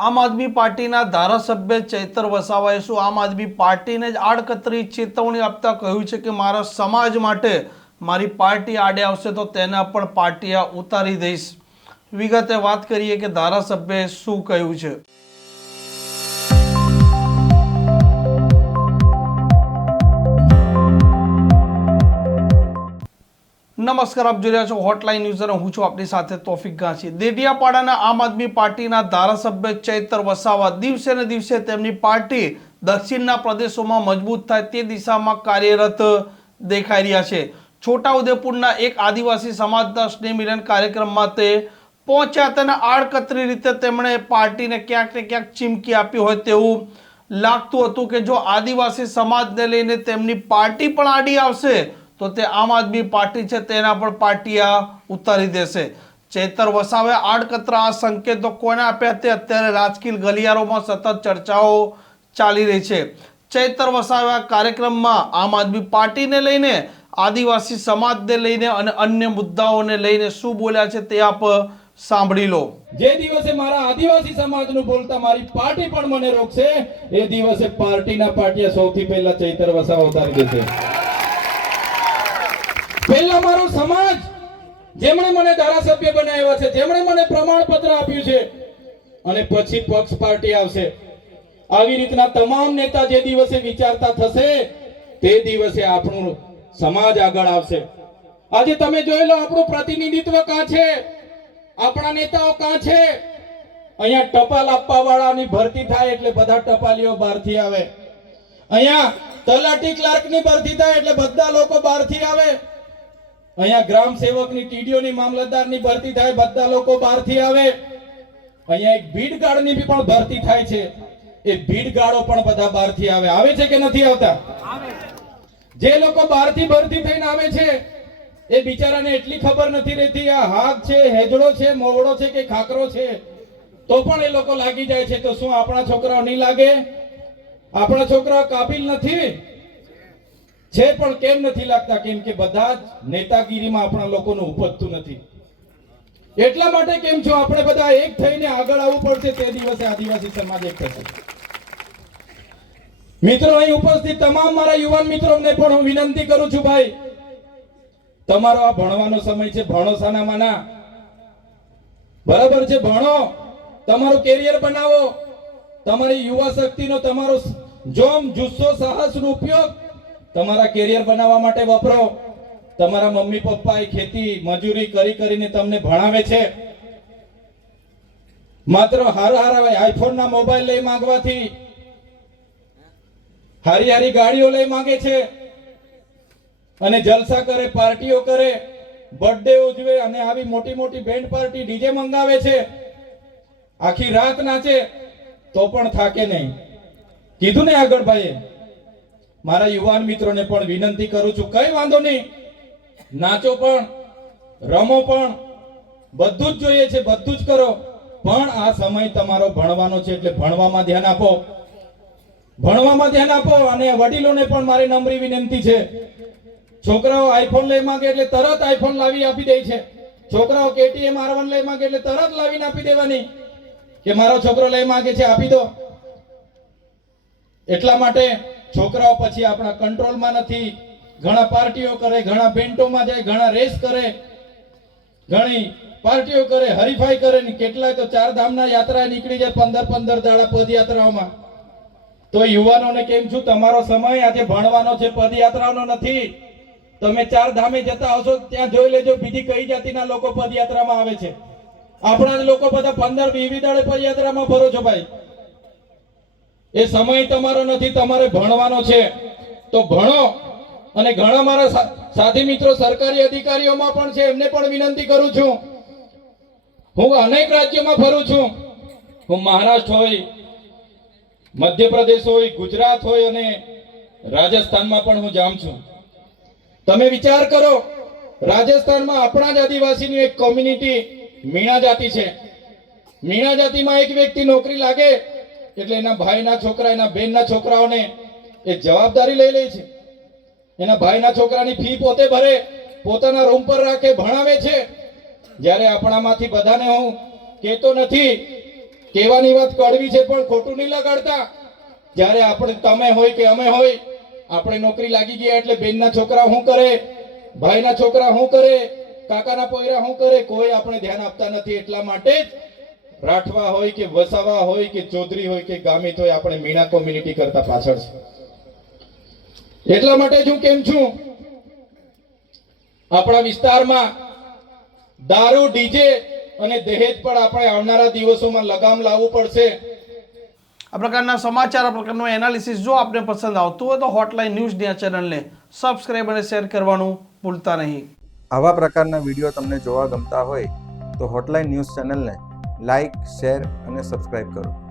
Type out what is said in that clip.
આમ આદમી પાર્ટીના ધારાસભ્ય ચૈતર વસાવાએ શું આમ આદમી પાર્ટીને જ આડકતરી ચેતવણી આપતા કહ્યું છે કે મારા સમાજ માટે મારી પાર્ટી આડે આવશે તો તેના પણ પાટિયા ઉતારી દઈશ। વિગતે વાત કરીએ કે ધારાસભ્યએ શું કહ્યું છે। નમસ્કાર, આપ જોઈ રહ્યા છો હોટલાઇન ન્યૂઝ અને હું છું આપની સાથે તોફિક ગાંચી। દેડિયાપાડાના આમ આદમી પાર્ટીના ધારાસભ્ય ચૈતર વસાવા દિવસે ને દિવસે તેમની પાર્ટી દક્ષિણના પ્રદેશોમાં મજબૂત થાય તે દિશામાં કાર્યરત દેખાઈ રહ્યા છે। છોટાઉદેપુરના એક આદિવાસી સમાજના સ્નેહ મિલન કાર્યક્રમમાં તે પહોંચ્યા તેના આડકતરી રીતે તેમણે પાર્ટીને ક્યાંક ને ક્યાંક ચીમકી આપી હોય તેવું લાગતું હતું કે જો આદિવાસી સમાજને લઈને તેમની પાર્ટી પણ આડી આવશે તો તે આમ આદમી પાર્ટી છે તેના પર પાટિયા ઉતારી દેશે। ચૈતર વસાવાએ આડકતરા આ સંકેતો કોને આપ્યા તે અત્યારે રાજકીય ગલિયારોમાં સતત ચર્ચાઓ ચાલી રહી છે। ચૈતર વસાવાએ આ કાર્યક્રમમાં આમ આદમી પાર્ટીને લઈને, આદિવાસી સમાજને લઈને અને અન્ય મુદ્દાઓને લઈને શું બોલ્યા છે તે આપ સાંભળી લો। જે દિવસે મારા આદિવાસી સમાજનું બોલતા મારી પાર્ટી પણ મને રોકશે એ દિવસે પાર્ટીના પાટિયા સૌથી પહેલા ચૈતર વસાવા ઉતારી દેશે। પહેલા મારો સમાજ જેમણે મને ધારાસભ્ય બનાવ્યા છે, જેમણે મને પ્રમાણપત્ર આપ્યું છે, અને પછી પક્ષ પાર્ટી આવશે। આવી રીતના તમામ નેતા જે દિવસે વિચારતા થશે તે દિવસે આપણું સમાજ આગળ આવશે। આજે તમે જોઈ લો આપણું પ્રતિનિધિત્વ ક્યાં છે, આપણા નેતાઓ ક્યાં છે। અહીંયા ટપાલ આપવા વાળાની ભરતી થાય એટલે બધા ટપાલીઓ બહારથી આવે, અહીંયા તલાટી ક્લાર્કની ભરતી થાય એટલે બધા લોકો બહારથી આવે, અહીંયા ગ્રામ સેવકની, ટીડીઓની, મામલતદારની ભરતી થાય બધા લોકો બહારથી આવે, અહીંયા એક ભીડગાર્ડની પણ ભરતી થાય છે એ ભીડગાર્ડો પણ બધા બહારથી આવે। આવે છે કે નથી આવતા? જે લોકો બહારથી ભરતી થઈને આવે છે એ બિચારાને એટલી ખબર નથી રહેતી આ હાથ છે, હેજડો છે, મોવડો છે કે ખાકરો છે, તો પણ એ લોકો લાગી જાય છે। તો શું આપણા છોકરાઓ નહીં લાગે? આપણા છોકરાઓ કાબિલ નથી છે, પણ કેમ નથી લાગતા? કેમ કે બધા જ નેતાગીરીમાં આપણા લોકોનું ઉપજતું નથી। એટલા માટે કેમ છો આપણે બધા એક થઈને આગળ આવવું પડશે, તે દિવસે આદિવાસી સમાજ એક થશે। મિત્રો, અહીં ઉપસ્થિત તમામ મારા યુવાન મિત્રોને પણ હું વિનંતી કરું છું, ભાઈ તમારો આ ભણવાનો સમય છે, ભણો સાના માના, બરાબર છે, ભણો, તમારું કેરિયર બનાવો, તમારી યુવા શક્તિનો તમારો જોમ, જુસ્સો, સાહસનો ઉપયોગ તમારા કેરિયર બનાવવા માટે વપરો। તમારા મમ્મી પપ્પા ખેતી મજૂરી કરી કરીને તમને ભણાવે છે, માત્ર હારા આઈફોન ના મોબાઈલ લઈ માંગવાથી, હારી હારી ગાડીઓ લઈ માંગે છે અને જલસા કરે, પાર્ટીઓ કરે, બર્થડે ઉજવે અને આવી મોટી મોટી બેન્ડ પાર્ટી, ડીજે મંગાવે છે, આખી રાત નાચે તો પણ થાકે નહીં। કીધું ને આગળ ભાઈએ, મારા યુવાન મિત્રોને પણ વિનંતી કરું છું, કઈ વાંધો નહીં, નાચો પણ, રમો પણ, બધું જ જોઈએ છે, બધું જ કરો, પણ આ સમય તમારો ભણવાનો છે એટલે ભણવામાં ધ્યાન આપો, ભણવામાં ધ્યાન આપો। અને વડીલોને પણ મારી નમ્ર વિનંતી છે, છોકરાઓ આઈફોન લઈ માંગે એટલે તરત આઈફોન લાવી આપી દે છે, છોકરાઓ કેટીએમ R1 લઈ માંગે એટલે તરત લાવીને આપી દેવાની કે મારો છોકરો લઈ માંગે છે આપી દો। એટલા માટે છોકરાઓ પછી આપણા કંટ્રોલમાં નથી, ઘણા પાર્ટીઓ કરે, ઘણા બેન્ટોમાં જાય, ઘણા રેસ કરે, ઘણી પાર્ટીઓ કરે, હરીફાઈ કરે, ને કેટલાય તો 4 ધામના યાત્રાએ નીકળી જાય 15 દાડા પદયાત્રાઓમાં। તો યુવાનોને કેમ છું, તમારો સમય આજે ભણવાનો છે, પદયાત્રાઓનો નથી। તમે 4 ધામે જતા હશો ત્યાં જોઈ લેજો બીજી કઈ જાતિના લોકો પદયાત્રામાં આવે છે, આપણા જ લોકો બધા 15-20 દાડે પદયાત્રામાં ફરો છો ભાઈ। એ સમય તમારો નથી, તમારે ભણવાનો છે, તો ભણો। અને ઘણા મારા સાથી મિત્રો સરકારી અધિકારીઓમાં પણ છે, એમને પણ વિનંતી કરું છું, હું અનેક રાજ્યોમાં ફરું છું, હું મહારાષ્ટ્ર હોય, મધ્યપ્રદેશ હોય, ગુજરાત હોય અને રાજસ્થાનમાં પણ હું જાઉં છું। તમે વિચાર કરો, રાજસ્થાનમાં આપણા જ આદિવાસીની એક કોમ્યુનિટી મીણા જાતિ છે, મીણા જાતિમાં એક વ્યક્તિ નોકરી લાગે એટલે એના ભાઈના છોકરા, એના બહેનના છોકરાઓને એ જવાબદારી લઈ લે છે, એના ભાઈના છોકરાની ફી પોતે ભરે, પોતાના રૂમ પર રાખે, ભણાવે છે। જ્યારે આપણામાંથી બધાને હું કહેતો નથી કહેવાની વાત કડવી છે પણ ખોટું નહીં લગાડતા. જ્યારે આપણે તમે હોય કે અમે હોય, આપણે નોકરી લાગી ગયા એટલે બેનના છોકરા શું કરે, ભાઈના છોકરા શું કરે, કાકાના પોયરા શું કરે, કોઈ આપણે ધ્યાન આપતા નથી. એટલા માટે જ રાઠવા હોય કે વસાવા હોય કે ચૌધરી હોય કે ગામિત હોય, આપણે મીણા કોમ્યુનિટી કરતા પાછળ છે. એટલા માટે જ હું કેમ છું, આપણા વિસ્તારમાં દારૂ, ડીજે અને દહેજ પર આપણે આવનારા દિવસોમાં લગામ લાવવું પડશે. આ પ્રકારના સમાચાર, આ પ્રકારનું એનાલિસિસ જો આપને પસંદ આવતું હોય તો હોટલાઇન ન્યૂઝની આ ચેનલને સબસ્ક્રાઇબ અને શેર કરવાનું ભૂલતા નહીં. આવા પ્રકારના વિડીયો તમને જોવા ગમતા હોય તો હોટલાઇન ન્યૂઝ ચેનલને લાઇક, શેર અને સબસ્ક્રાઇબ કરો.